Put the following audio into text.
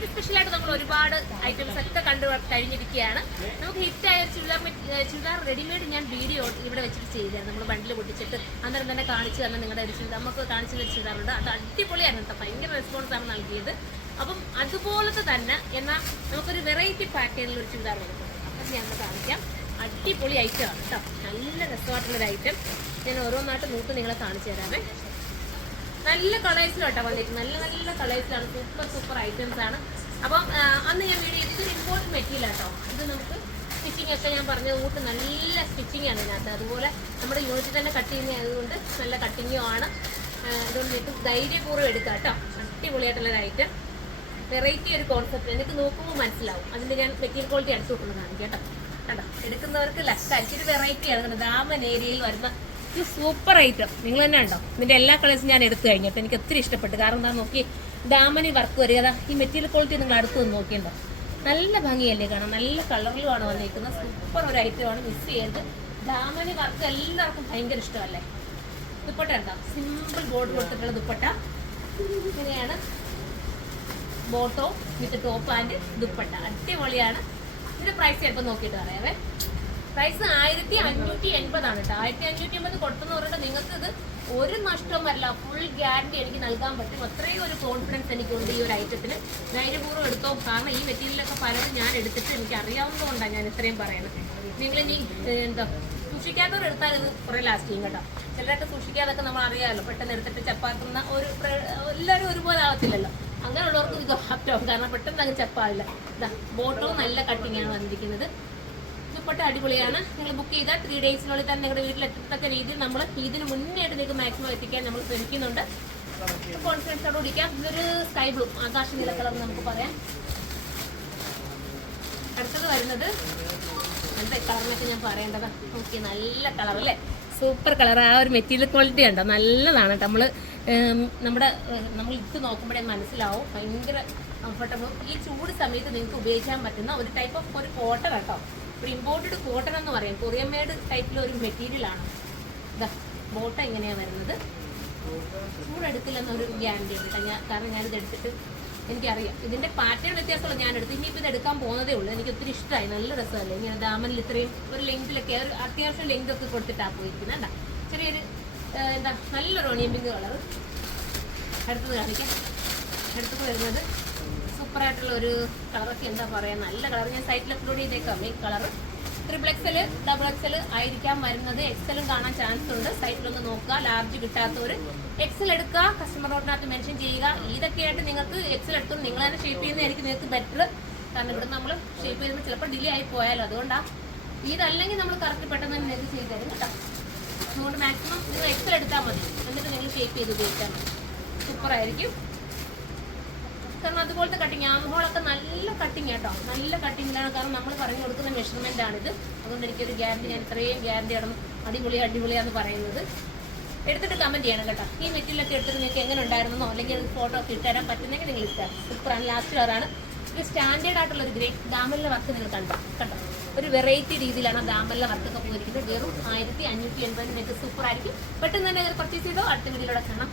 Variety സ്പെഷ്യലായിട്ട് നമ്മൾ ഒരുപാട് ഐറ്റംസ് ഒക്കെ കണ്ടു കഴിഞ്ഞിരിക്കുകയാണ്. നമുക്ക് ഹിറ്റായ ചുരിദാർ റെഡിമെയ്ഡ് ഞാൻ വീഡിയോ ഇവിടെ വെച്ചിട്ട് ചെയ്തായിരുന്നു. നമ്മൾ ബണ്ടിൽ പൊട്ടിച്ചിട്ട് അന്നേരം തന്നെ കാണിച്ചു തന്നെ നിങ്ങളുടെ ഒരു ചുരിദാർ നമുക്ക് കാണിച്ചു തന്ന ചുരിദാറുണ്ട്. അത് അടിപൊളിയാണ് കേട്ടോ, ഭയങ്കര റെസ്പോൺസാണ് നൽകിയത്. അപ്പം അതുപോലത്തെ തന്നെ എന്നാൽ നമുക്കൊരു വെറൈറ്റി പാറ്റേണിൽ ഒരു ചുരിദാർ കൊടുക്കും. അപ്പം ഞാൻ കാണിക്കാം. അടിപൊളി ഐറ്റമാണ് കേട്ടോ, നല്ല രസമായിട്ടുള്ളൊരു ഐറ്റം. ഞാൻ ഓരോന്നായിട്ട് നോട്ട് നിങ്ങളെ കാണിച്ചു തരാമേ. നല്ല കളേഴ്സിലോട്ടോ വന്നിരിക്കുന്നത്, നല്ല നല്ല കളേഴ്സിലാണ്, സൂപ്പർ ഐറ്റംസ് ആണ്. അപ്പം അന്ന് ഞാൻ വീഡിയോ ഇതൊരു ഇമ്പോർട്ടൻറ്റ് മെറ്റീരിയൽ കേട്ടോ. ഇത് നമുക്ക് സ്റ്റിച്ചിങ് ഒക്കെ ഞാൻ പറഞ്ഞ കൂട്ട് നല്ല സ്റ്റിച്ചിങ് ആണ് ഇതിനകത്ത്. അതുപോലെ നമ്മുടെ യൂണിറ്റിൽ തന്നെ കട്ട് ചെയ്യുന്ന ആയതുകൊണ്ട് നല്ല കട്ടിങ്ങും ആണ്. അതുകൊണ്ട് നിങ്ങൾക്ക് ധൈര്യപൂർവ്വം എടുക്കാം കേട്ടോ. അടിപൊളിയായിട്ടുള്ളൊരു ഐറ്റം, വെറൈറ്റി ഒരു കോൺസെപ്റ്റ്. എനിക്ക് നോക്കുമ്പോൾ മനസ്സിലാവും. അതിൻ്റെ ഞാൻ മെറ്റീരിയൽ ക്വാളിറ്റി അടിച്ചു കൊടുക്കുന്നത് കാണിക്കാം കേട്ടോ. കേട്ടോ, എടുക്കുന്നവർക്ക് ലക്കായിരിക്കും. ഒരു വെറൈറ്റിയാണ് ദാമൻ ഏരിയയിൽ വരുന്ന ഇത് സൂപ്പർ ഐറ്റം. നിങ്ങൾ തന്നെ ഉണ്ടോ, ഇതിൻ്റെ എല്ലാ കളേഴ്സും ഞാൻ എടുത്തു കഴിഞ്ഞിട്ട് എനിക്ക് ഒത്തിരി ഇഷ്ടപ്പെട്ടു. കാരണം എന്താ നോക്കി, ദാമനി വർക്ക് വരിക. ഈ മെറ്റീരിയൽ ക്വാളിറ്റി നിങ്ങൾ അടുത്ത് വന്ന് നോക്കിയുണ്ടോ, നല്ല ഭംഗിയല്ലേ കാണാം, നല്ല കളറിലുമാണ് വന്നിരിക്കുന്നത്. സൂപ്പർ ഒരു ഐറ്റമാണ്, മിസ് ചെയ്ത്. ദാമനി വർക്ക് എല്ലാവർക്കും ഭയങ്കര ഇഷ്ടമല്ലേ. ദുപ്പട്ട ഉണ്ടോ, സിമ്പിൾ ബോർഡർ കൊടുത്തിട്ടുള്ള ദുപ്പട്ട. ഇങ്ങനെയാണ് ബോട്ടോ വിത്ത് ടോപ്പ് ആൻഡ് ദുപ്പട്ട, അടിപൊളിയാണ്. ഇതിന്റെ പ്രൈസ് ചിലപ്പോൾ നോക്കിയിട്ട് പറയാവേ. പ്രൈസ് 1580 കേട്ടോ. 1580 കൊടുത്തെന്ന് പറഞ്ഞിട്ട് നിങ്ങൾക്ക് ഇത് ഒരു നഷ്ടവും വരില്ല, ഫുൾ ഗ്യാരണ്ടി എനിക്ക് നൽകാൻ പറ്റും. അത്രയും ഒരു കോൺഫിഡൻസ് എനിക്കുണ്ട് ഈ ഒരു ഐറ്റത്തിന്. ധൈര്യപൂർവ്വം എടുത്തോ. കാരണം ഈ മെറ്റീരിയലൊക്കെ പലരും ഞാൻ എടുത്തിട്ട് എനിക്ക് അറിയാവുന്നതുകൊണ്ടാണ് ഞാൻ ഇത്രയും പറയുന്നത്. നിങ്ങളിനി എന്താ സൂക്ഷിക്കാത്തവർ എടുത്താൽ ഇത് കുറേ ലാസ്റ്റ് ചെയ്യും കേട്ടോ. ചിലരൊക്കെ സൂക്ഷിക്കാതൊക്കെ നമ്മൾ അറിയാമല്ലോ, പെട്ടെന്ന് എടുത്തിട്ട് ചപ്പാത്തുന്ന ഒരു എല്ലാവരും ഒരുപോലെ ആവത്തില്ലല്ലോ. അങ്ങനെയുള്ളവർക്ക് ഇത് ഹാപ്റ്റാവും, കാരണം പെട്ടെന്ന് അങ്ങ് ചപ്പാവില്ല. ഇതാ ബോട്ടവും നല്ല കട്ടിങ്ങാണ് വന്നിരിക്കുന്നത്. ദുപ്പട്ട അടിപൊളിയാണ്. നിങ്ങൾ ബുക്ക് ചെയ്താൽ 3 ഡേയ്സിനുള്ളിൽ തന്നെ നിങ്ങളുടെ വീട്ടിലെത്തത്തക്ക രീതിയിൽ നമ്മൾ ഇതിന് മുന്നേയായിട്ട് നിങ്ങൾക്ക് മാക്സിമം എത്തിക്കാൻ നമ്മൾ ശ്രമിക്കുന്നുണ്ട്. കോൺഫിഡൻസോട് കൂടിക്കാം. ഇതൊരു സ്കൈ ബ്ലൂ, ആകാശ നീല കളർ നമുക്ക് പറയാം. അടുത്തത് വരുന്നത് എന്താ കളറിനൊക്കെ ഞാൻ പറയേണ്ടത്. ഓക്കെ, നല്ല കളർ അല്ലേ, സൂപ്പർ കളർ. ആ ഒരു മെറ്റീരിയൽ ക്വാളിറ്റി ഉണ്ടോ, നല്ലതാണ് കേട്ടോ. നമ്മൾ ഇട്ട് നോക്കുമ്പോഴേ മനസ്സിലാവും, ഭയങ്കര കംഫർട്ടബിൾ. ഈ ചൂട് സമയത്ത് നിങ്ങൾക്ക് ഉപയോഗിക്കാൻ പറ്റുന്ന ഒരു ടൈപ്പ് ഓഫ് ഒരു കോട്ടൺ കേട്ടോ. ഒരു ഇമ്പോർട്ടഡ് കോട്ടൺ എന്ന് പറയും, കൊറിയൻ മെയ്ഡ് ടൈപ്പിലൊരു മെറ്റീരിയലാണ്. ഇതാ ബോട്ട ഇങ്ങനെയാണ് വരുന്നത്. ചൂടെടുക്കില്ലെന്നൊരു ഗ്യാരണ്ടി ഉണ്ട് കേട്ടോ. കാരണം ഞാനിത് എടുത്തിട്ട് എനിക്കറിയാം ഇതിൻ്റെ പാറ്റേൺ വ്യത്യാസമുള്ള ഞാൻ എടുത്തു. ഇനിയിപ്പോൾ ഇത് എടുക്കാൻ പോകുന്നതേ ഉള്ളൂ. എനിക്ക് ഒത്തിരി ഇഷ്ടമായി, നല്ല രസമല്ലേ. ഇങ്ങനെ ദാമനിൽ ഇത്രയും ഒരു ലെങ്തിലൊക്കെ ഒരു അത്യാവശ്യം ലെങ്ത് ഒക്കെ കൊടുത്തിട്ടാണ് പോയിരിക്കുന്നത്. എന്താ ചെറിയൊരു എന്താ നല്ലൊരു ഓണിയൻ പിങ്ക് കളർ. അടുത്തത് കാണിക്കാം. അടുത്തത് വരുന്നത് സൂപ്പറായിട്ടുള്ള ഒരു കളറൊക്കെ എന്താ പറയുക, നല്ല കളർ. ഞാൻ സൈറ്റിൽ അപ്ലോഡ് ചെയ്തേക്കാം ഈ കളർ. 3XL, XXL ആയിരിക്കാം വരുന്നത്. XLും കാണാൻ ചാൻസ് ഉണ്ട്. സൈറ്റിലൊന്ന് നോക്കുക. ലാർജ് കിട്ടാത്തവർ XL എടുക്കുക, കസ്റ്റമർ നോട്ടിനകത്ത് മെൻഷൻ ചെയ്യുക. ഇതൊക്കെയായിട്ട് നിങ്ങൾക്ക് XL എടുത്തു നിങ്ങൾ തന്നെ ഷേപ്പ് ചെയ്യുന്നതായിരിക്കും നിങ്ങൾക്ക് ബെറ്റർ. കാരണം ഇവിടെ നമ്മൾ ഷേപ്പ് ചെയ്യുമ്പോൾ ചിലപ്പോൾ ഡിലേ ആയി പോയാലോ, അതുകൊണ്ടാണ്. ഇതല്ലെങ്കിൽ നമ്മൾ കറക്റ്റ് പെട്ടെന്ന് തന്നെ നിങ്ങൾക്ക് ചെയ്ത് തരും കേട്ടോ. അതുകൊണ്ട് മാക്സിമം നിങ്ങൾ XL എടുത്താൽ മതി, എന്നിട്ട് നിങ്ങൾ ഷേപ്പ് ചെയ്ത് ഉപയോഗിച്ചാൽ മതി. സൂപ്പറായിരിക്കും. കാരണം അതുപോലത്തെ കട്ടിങ്, ആംഹോളൊക്കെ നല്ല കട്ടിങ് കേട്ടോ, നല്ല കട്ടിങ്ങിലാണ്. കാരണം നമ്മൾ പറഞ്ഞു കൊടുക്കുന്ന മെഷർമെൻ്റ് ആണിത്. അതുകൊണ്ട് എനിക്കൊരു ഗ്യാരണ്ടി, ഞാൻ ഇത്രയും ഗ്യാരണ്ടി ആണ് അടിപൊളിയാന്ന് പറയുന്നത്. എടുത്തിട്ട് കമൻറ്റ് ചെയ്യണം കേട്ടോ. ഈ മെറ്റീരിയലൊക്കെ എടുത്തിട്ട് നിങ്ങൾക്ക് എങ്ങനെ ഉണ്ടായിരുന്നോ, അല്ലെങ്കിൽ ഫോട്ടോ ഒക്കെ ഇട്ടുതരാൻ പറ്റുന്നെങ്കിൽ നിങ്ങൾ ഇട്ടാൽ സൂപ്പറാണ്. ലാസ്റ്റ് കളറാണ്. ഒരു സ്റ്റാൻഡേർഡ് ആയിട്ടുള്ളൊരു ഗ്രേ ദാമലിലെ വർക്ക് നിങ്ങൾ കണ്ടോ. ഒരു വെറൈറ്റി രീതിയിലാണ് ദാമലിലെ വർക്കൊക്കെ പോയിരിക്കുന്നത്. വെറും 1580 നിങ്ങൾക്ക് സൂപ്പറായിരിക്കും. പെട്ടെന്ന് തന്നെ പർച്ചേസ് ചെയ്തോ. അടുത്ത വീഡിയോയിലൂടെ കാണാം.